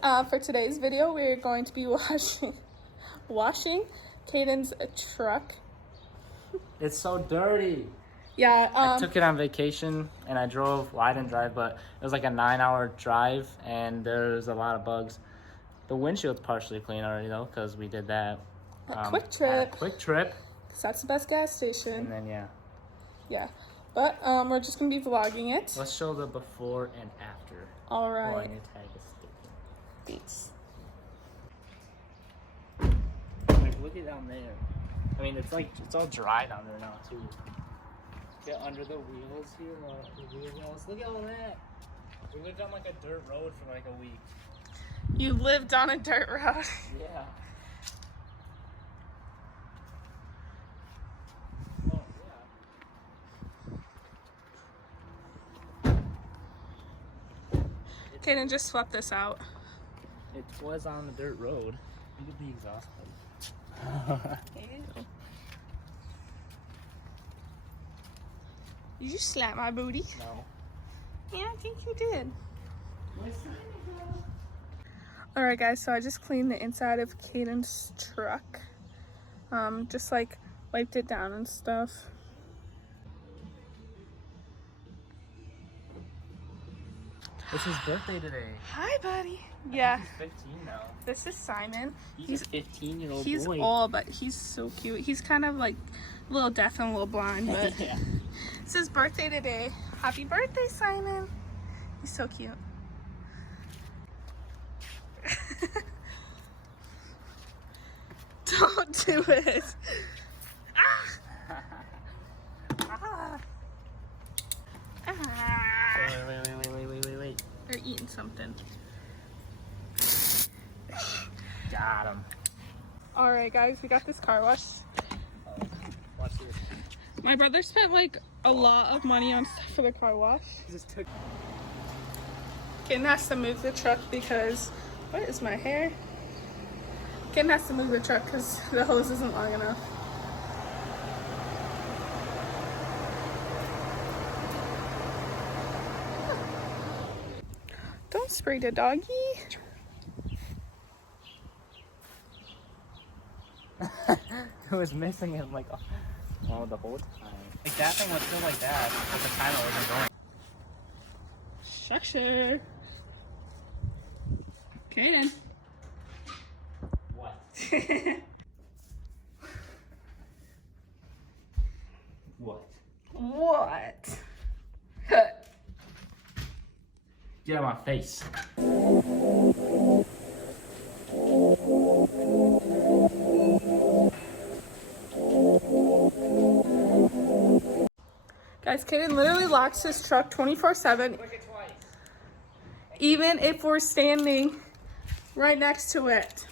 guys, for today's video we're going to be washing Caden's truck. It's so dirty. Yeah, I took it on vacation and I drove, well I didn't drive, but it was like a 9-hour drive and there's a lot of bugs. The windshield's partially clean already though, because we did that. Quick Trip. Quick Trip. Because that's the best gas station. And then Yeah. But we're just going to be vlogging it. let's show the before and after. Alright. Oh, I need to tag this sticker. Thanks. Like, look at down there. I mean, it's all dry down there now too. Get under the wheels here, the wheel wells. Look at all that. We lived on like a dirt road for like a week. You lived on a dirt road. Yeah. Oh, yeah. Caden just swept this out. It was on the dirt road. Look at the exhaust pipe. Did you slap my booty? No. Yeah, I think you did. Alright guys, so I just cleaned the inside of Caden's truck. Just like wiped it down and stuff. It's his birthday today. Hi buddy. Yeah. He's 15 now. This is Simon. He's a 15-year-old boy. He's old, but he's so cute. He's kind of like a little deaf and a little blind, but yeah. It's his birthday today. Happy birthday, Simon. He's so cute. Don't do it. Ah! Ah! Ah! Wait. They're eating something. Got him. Alright guys, we got this car wash. Watch this. My brother spent like a lot of money on stuff for the car wash. Just took. Ken has to move the truck because, what is my hair? Ken has to move the truck because the hose isn't long enough. Don't spray the doggy. It was missing him like all the whole time. Like that thing was still like that, but the timer wasn't going. Structure. Caden. What? What? What? Get out of my face. Guys, Caden literally locks his truck 24/7. Even if we're standing right next to it.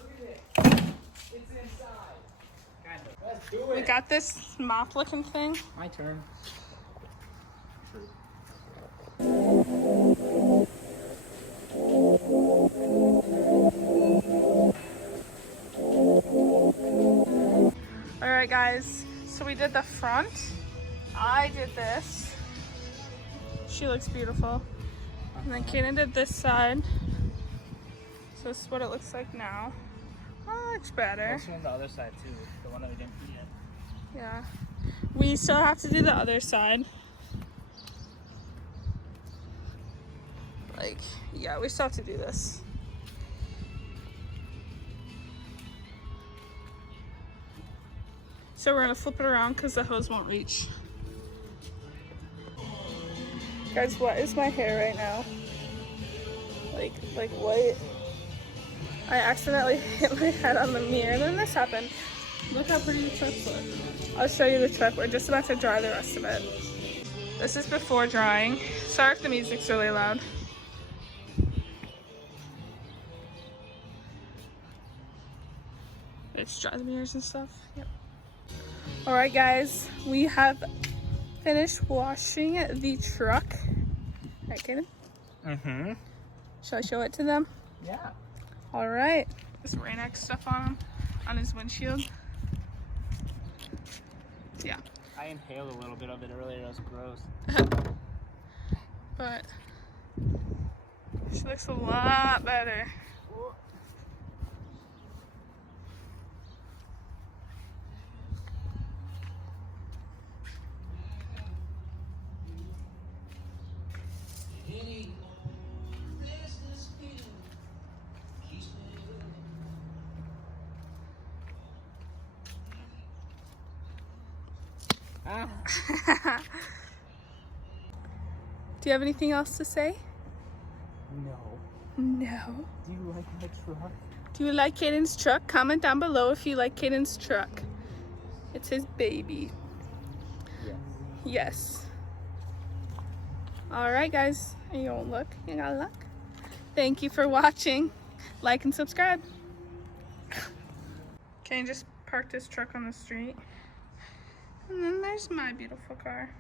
It's inside. Kind of. Let's do it. We got this mop looking thing. My turn. Alright guys, so we did the front. I did this. She looks beautiful. And then Caden did this side. So this is what it looks like now. Oh, it looks better. Let's on the other side too, the one that we didn't put yet. Yeah. We still have to do the other side. Like, yeah, we still have to do this. So we're gonna flip it around because the hose won't reach. Guys, what is my hair right now? Like what? I accidentally hit my head on the mirror and then this happened. Look how pretty the truck looks. I'll show you the truck. We're just about to dry the rest of it. This is before drying. Sorry if the music's really loud. It's dry the mirrors and stuff. Yep. Alright guys, we have finished washing the truck. Right, Caden? Mm-hmm. Shall I show it to them? Yeah. Alright. This Rain-X stuff on him, on his windshield. Yeah. I inhaled a little bit of it earlier, it was gross. But she looks a lot better. Ah. Do you have anything else to say? No. No. Do you like my truck? Do you like Caden's truck? Comment down below if you like Caden's truck. It's his baby. Yes. Yes. Alright guys, you don't look, you got luck. Thank you for watching. Like and subscribe. Caden just parked his truck on the street. And then there's my beautiful car.